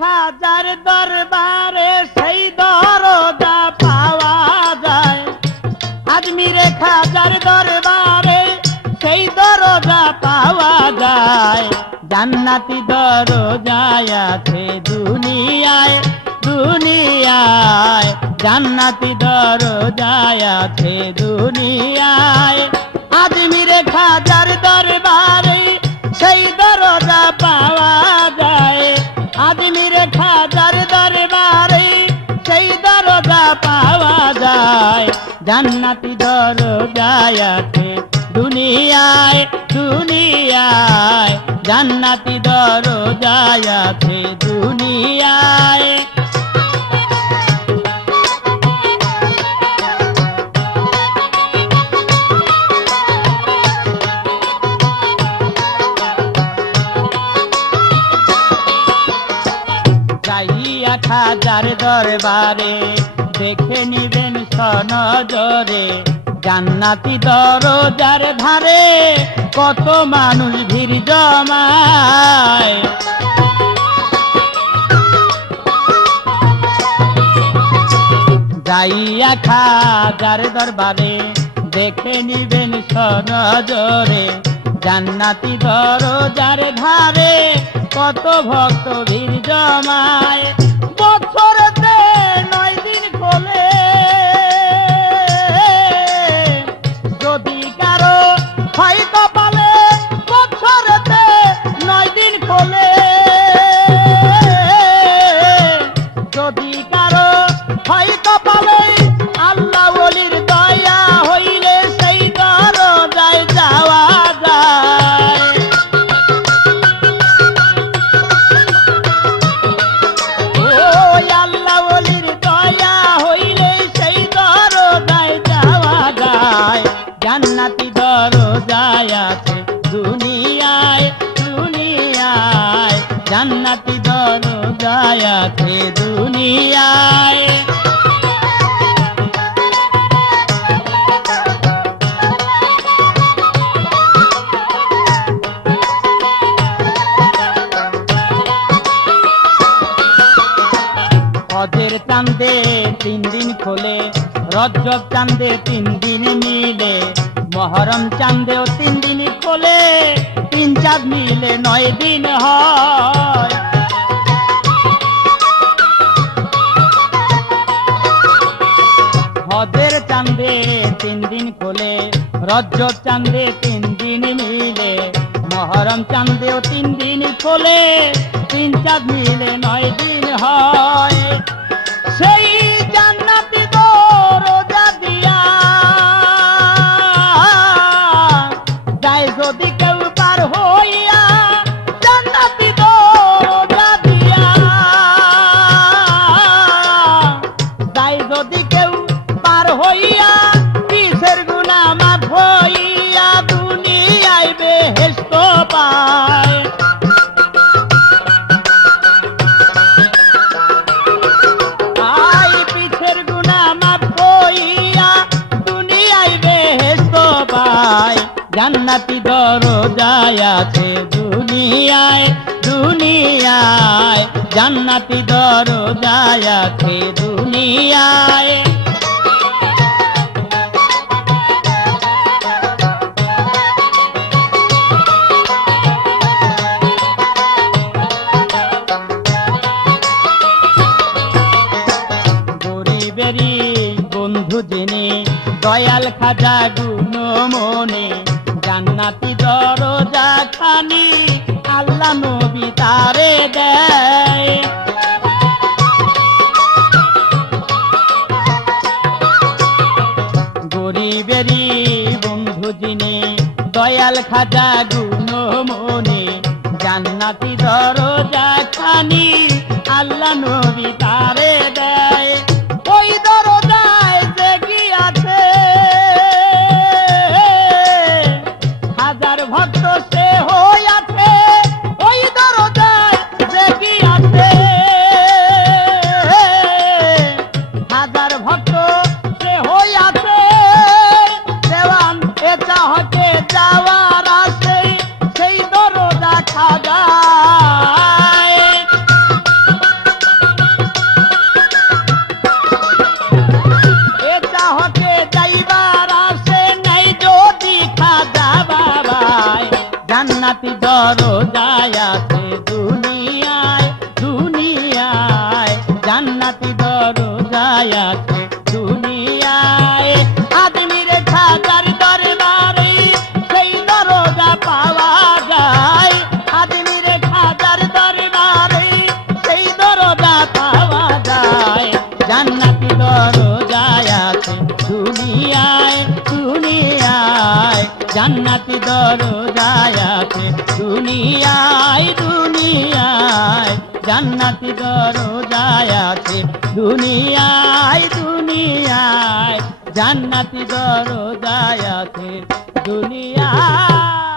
খাজার দরবারে সেই দরজা পাওয়া যায়, আজমিরে খাজার দরবারে সেই দরজা পাওয়া যায়। জান্নাতি দরজায় আছে দুনিয়ায়, দুনিয়ায় জান্নাতি দরজায় আছে দুনিয়ায়। আজমিরে খাজার দরবারে সেই দরজা পাওয়া যায়, আজমিরে খাজার দরবারে সেই দরজা পাওয়া যায়। জান্নাতি দরজায় আছে দুনিয়ায়, দুনিয়ায় জান্নাতি দরজায় আছে দুনিয়ায়। যাইয়া খাজার দরবারে দেখে নিবেন সনজরে, জান্নাতি দরজার ধারে কত মানুষ ভিড় জমায়। যাইয়া খাজার দরবারে দেখে নিবেন সনজরে, জান্নাতি দরজার ধারে কত ভক্ত ভিড় জমায়। বছরেতে 9 দিন খোলে, যদি কারো হয় কপালে বছরেতে 9 দিন খোলে, যদি কারো হয় কপালে আল্লাহ ওলির দয়া হইলে সেই দরজায় যাওয়া যায়। ওই আল্লাহ ওলির দয়া হইলে সেই দরজায় যাওয়া যায়। জান্নাতি দরজায় আছে দুনিয়ায়, দুনিয়ায় জান্নাতি দরজায় আছে দুনিয়ায়। হজের চাঁদে 3 দিন খোলে, রজব চাঁদে 3 দিন মিলে, মহরম চাঁদেও 3 দিন খোলে, 3 চাঁদ মিলে 9 দিন হয়। হজের চাঁদে 3 দিন খোলে, রজব চাঁদে 3 দিন মিলে, মহরম চাঁদেও 3 দিন খোলে, 3 চাঁদ মিলে 9 দিন হয়। সেই জান্নাতি দরজা দিয়া যায় যদি কেউ পার হইয়া, জান্নাতি দরজা দিয়া যায় যদি কেউ পার হইয়া, কিসের গুনাহ মাফ হইয়া দুনিয়ায় বেহেশত পায়। জান্নাতি দরজায় আছে দুনিয়ায়, দুনিয়ায় জান্নাতি দরজায় আছে দুনিয়ায়। গরিবেরই বন্ধু যিনি দয়াল খাজা গুণমনি, জান্নাতি দরজা খানি আল্লাহ নবী তারে দেয়। গরিবেরই বন্ধু যিনি দয়াল খাজা গুণমনি, জান্নাতি দরজা খানি আল্লাহ নবী তারে দেয়। ওই দরজায় যে গিয়াছে হাজার ভক্ত সে হইয়াছে, ওই দরজায় যে গিয়াছে হাজার ভক্ত সে হইয়াছে। দেওয়ান এ চাহতে যাওয়ার আছে সেই দরজা খাজায়। দরজায় আছে দুনিয়ায় দুনিয়ায় জান্নাতি দরজায় আছে দুনিয়ায় আদমির খাজার দরবারে সেই দরজা পাওয়া যায় আদমির খাজার দরবারে সেই দরজা পাওয়া যায় জান্নাতি দরজায় আছে দুনিয়ায় দুনিয়ায় জান্নাতি দরজায় আছে দুনিয়ায় দুনিয়ায় জান্নাতি দরজায় আছে দুনিয়ায় দুনিয়ায় জান্নাতি দরজায় আছে দুনিয়ায়।